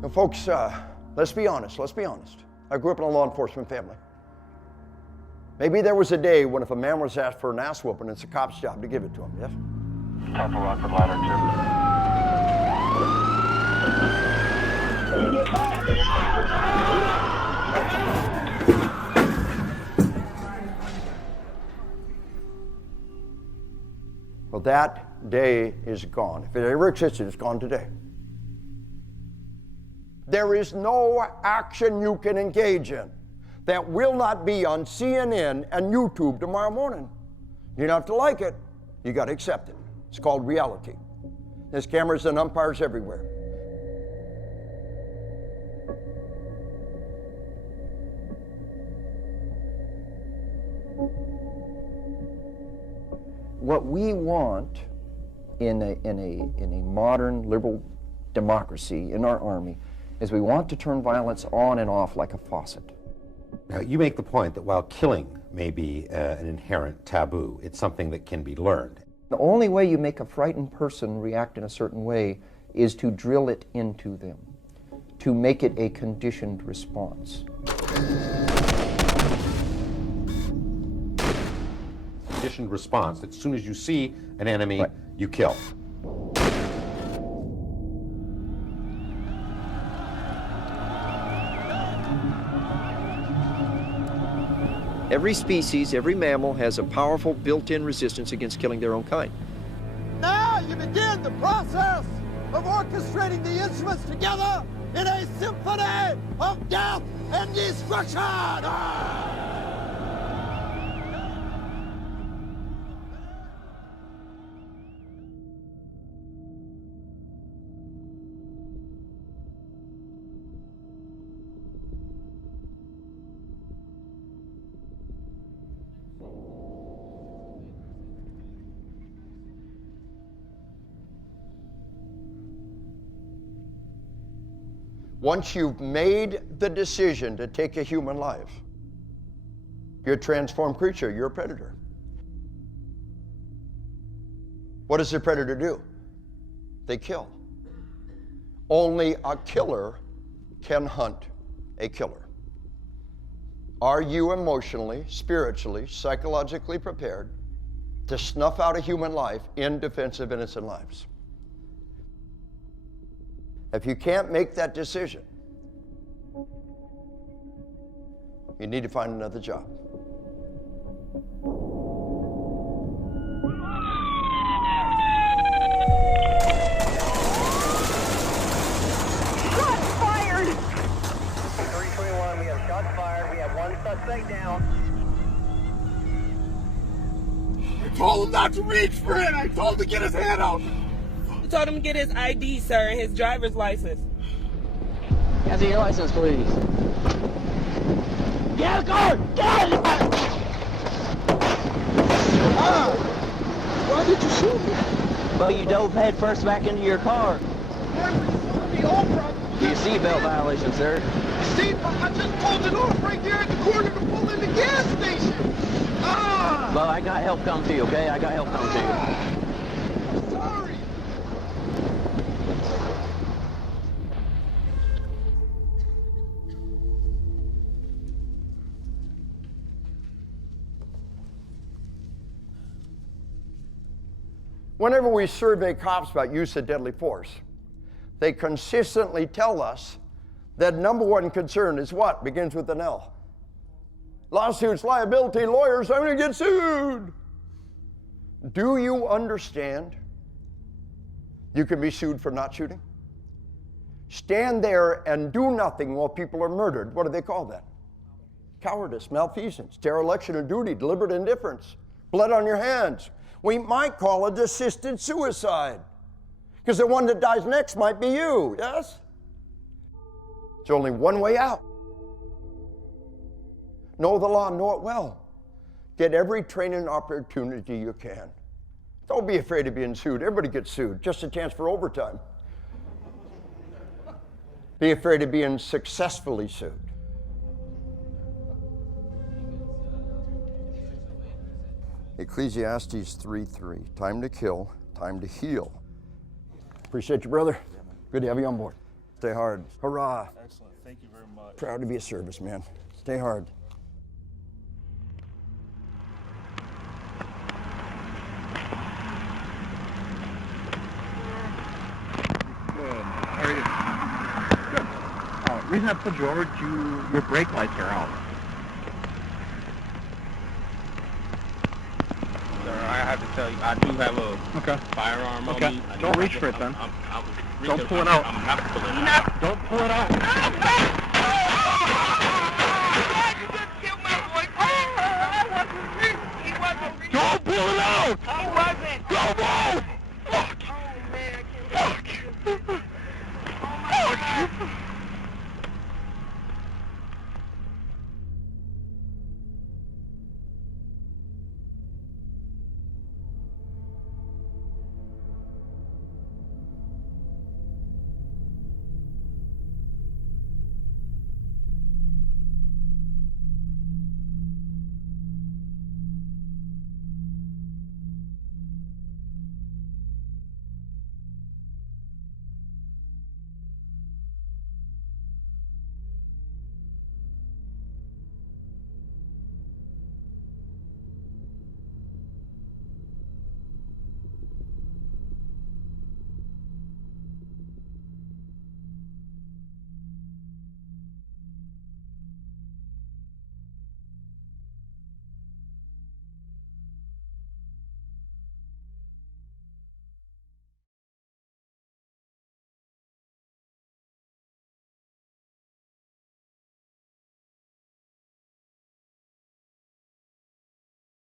Now, folks, let's be honest. I grew up in a law enforcement family. Maybe there was a day when if a man was asked for an ass whooping, it's a cop's job to give it to him, yes? Top of Rockford ladder 2. Well, that day is gone. If it ever existed, it's gone today. There is no action you can engage in that will not be on CNN and YouTube tomorrow morning. You don't have to like it. You got to accept it. It's called reality. There's cameras and umpires everywhere. What we want in a modern liberal democracy in our army is we want to turn violence on and off like a faucet. Now, you make the point that while killing may be an inherent taboo, it's something that can be learned. The only way you make a frightened person react in a certain way is to drill it into them, to make it a conditioned response. Conditioned response, that as soon as you see an enemy, right, you kill. Every species, every mammal has a powerful built-in resistance against killing their own kind. Now you begin the process of orchestrating the instruments together in a symphony of death and destruction! Once you've made the decision to take a human life, you're a transformed creature, you're a predator. What does a predator do? They kill. Only a killer can hunt a killer. Are you emotionally, spiritually, psychologically prepared to snuff out a human life in defense of innocent lives? If you can't make that decision, you need to find another job. Shots fired! 321, we have shots fired. We have one suspect down. I told him not to reach for it! I told him to get his hand out! You told him to get his ID, sir, and his driver's license. Can I see your license, please? Get out of the car! Get out of the car! Why did you shoot me? Well, you dove head first back into your car. Your seatbelt violation, sir. I just pulled it off right there at the corner to pull in the gas station! Well, I got help come to you, okay? I got help come to you. I'm sorry! Whenever we survey cops about use of deadly force, they consistently tell us that number one concern is what? Begins with an L. Lawsuits, liability, lawyers, I'm going to get sued. Do you understand you can be sued for not shooting? Stand there and do nothing while people are murdered. What do they call that? Cowardice, malfeasance, dereliction of duty, deliberate indifference, blood on your hands. We might call it assisted suicide, because the one that dies next might be you, yes? There's only one way out. Know the law, know it well. Get every training opportunity you can. Don't be afraid of being sued. Everybody gets sued, just a chance for overtime. Be afraid of being successfully sued. Ecclesiastes 3:3, time to kill, time to heal. Appreciate you, brother. Good to have you on board. Stay hard. Hurrah. Excellent. Thank you very much. Proud to be a serviceman. Stay hard. Good. How are you? Good. Reason I pulled you over, your brake lights are out. Sir, I have to tell you, I do have a firearm on me. Don't reach for it then. I'm Don't pull it out. I'm not pulling it out. Don't pull it out.